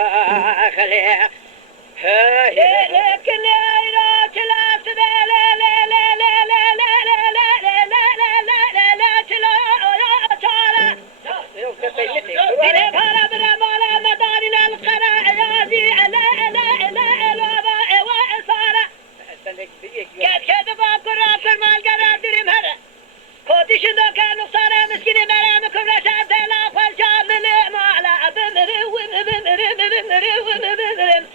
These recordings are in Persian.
خليه لكن لا تلا لا لا لا لا لا لا لا لا لا لا لا لا لا تلا تعالى إذا كان برمالا مدارنا القراء يازي لا لا لا لا وإصالة كذب أقرأ فرمان قرار درم هذا كوتي شندو كانوا صار مسكين مرامكم رشاد لا فالجام مالا بمري وبمري بمري وبمري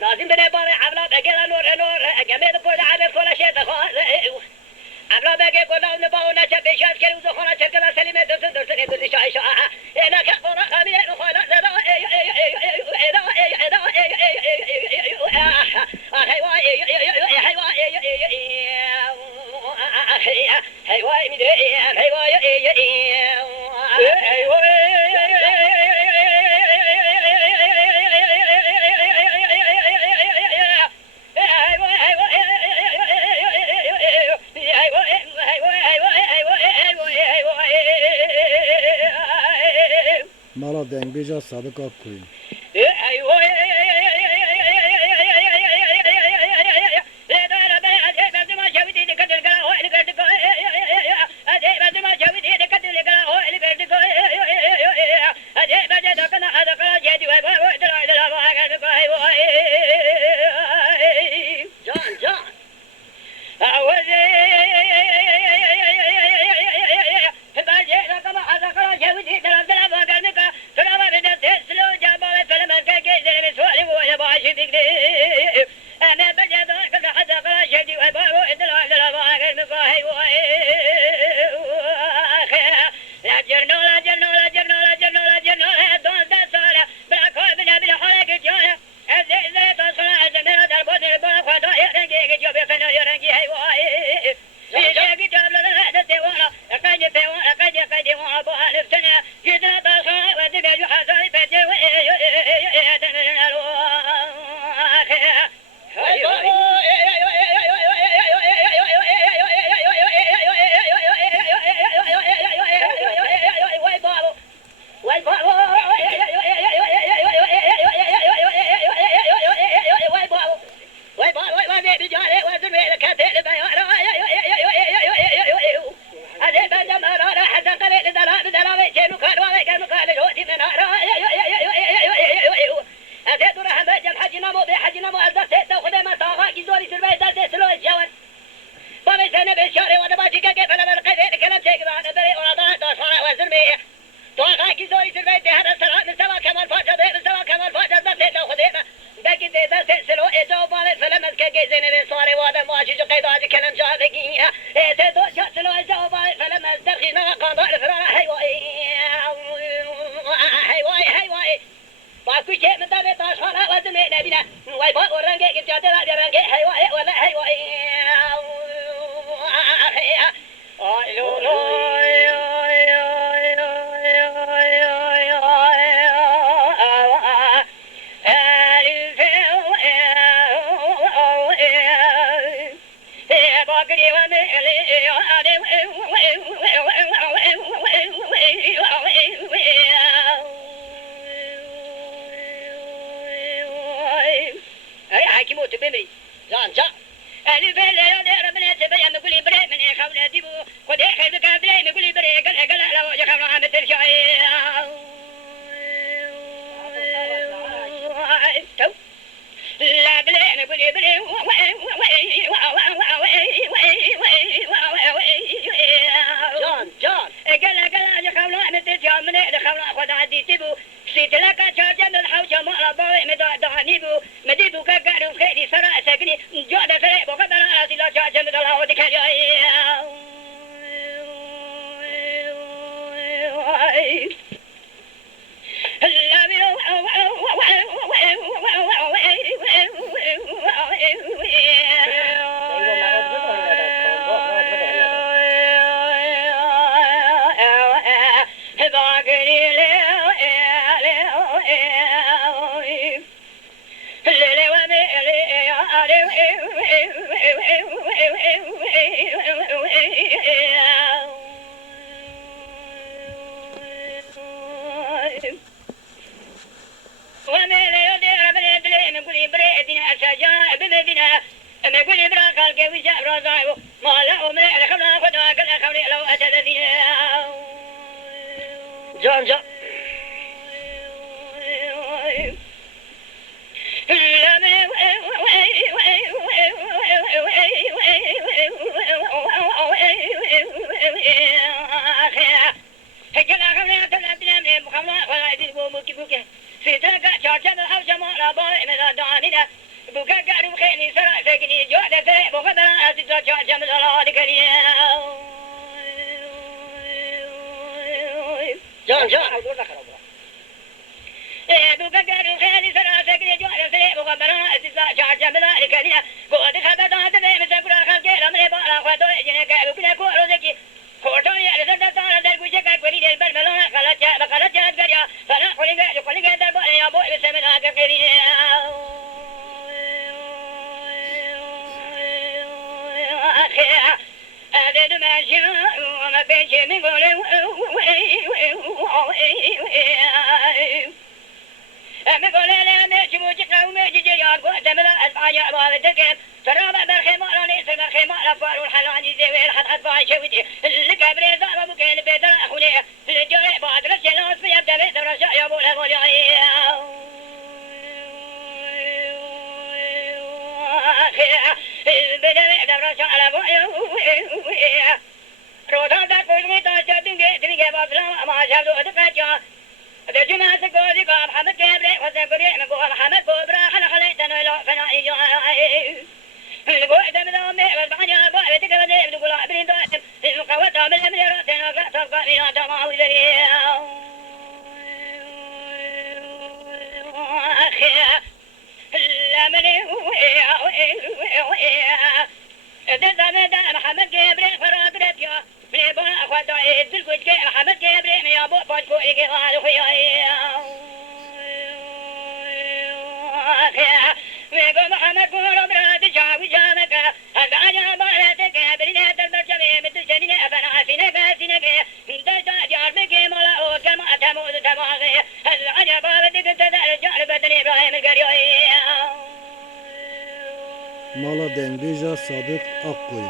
لازم بنا بابا عبلا بقى نور جميل كل عارف كل شيء دخل عبلا بقى كل نباونا شبي شاف كل وزخنا شكل سليمة درس شاي شاء أنا كفر خبير خلا مالا دنگ بیجا صادق کوی بخرب بفكر خالي سراسك لجوار سريب وغبرنا استزاء شعر جملا لكليا قوة خبر دانت بهم سكرا خلقي لمن بالا خطو جنك وكنا كورو زكي كورتوني على سرد دانا درقوشك وليد البرملونا خلت جات قريا فلا قلقا دربا يا بوي بسمنا كفريا أدد ما شاء وما بيش من قولي أما قولي لي أمشي موجك ومشي جيار قوة ملا أسعى وابدك فرابا برخي مالا نيسا برخي مالا فارو الحلاني زيوي الحد باي شوتي لك بريزا ومكين بيتر أخوني لجوي بعد رشي في يبدأ بيتر رشا يا بولا قولي بدأ بيتر رشا على بوي روضا دا كوزمي تاشا دنگي بابلا ما شابدو أدفاجا بجمع سكوزي قام حمد كبري وسكري مقوم حمد كبرا خليتنا إلى فنائي القوة مدامي والبعنى بوي تكبدي بدقل عبرين دائم القوة من الأميراتين وقعتب قامنا تماوي ذريا لمني دزامي دا محمد كبري فراد ربيا من بون أخواتو عيد الكوج محمد كبري ميا بو بوشكو إيكي غالو خيايا ميقو محمد كورو براد شاوي جامك هزاجا بارتك برينة البرشبي متشنين أفنا سينك دجا جاربك مولا أوكما تمود تماغي هزاجا بارتك تدار جاربتني إبراهيم القريوي Mala Dengbeja Sadık Akkoyun.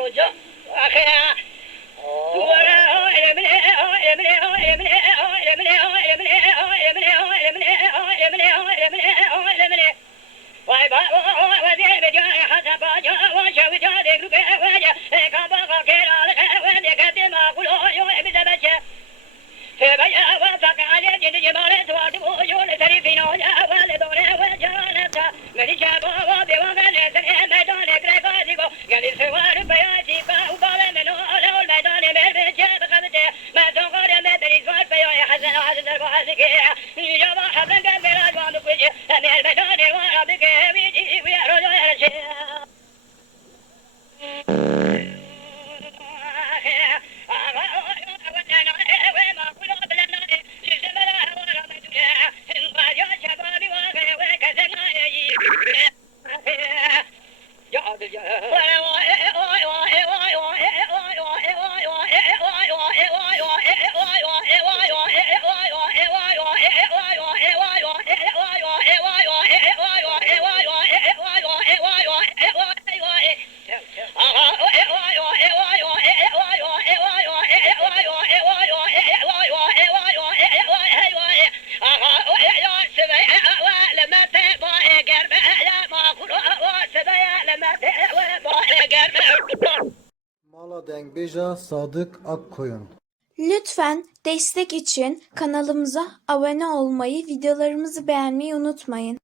olunca. Akıya. Mala Dengbija Sadık Akkoyun. Lütfen destek için kanalımıza abone olmayı, videolarımızı beğenmeyi unutmayın.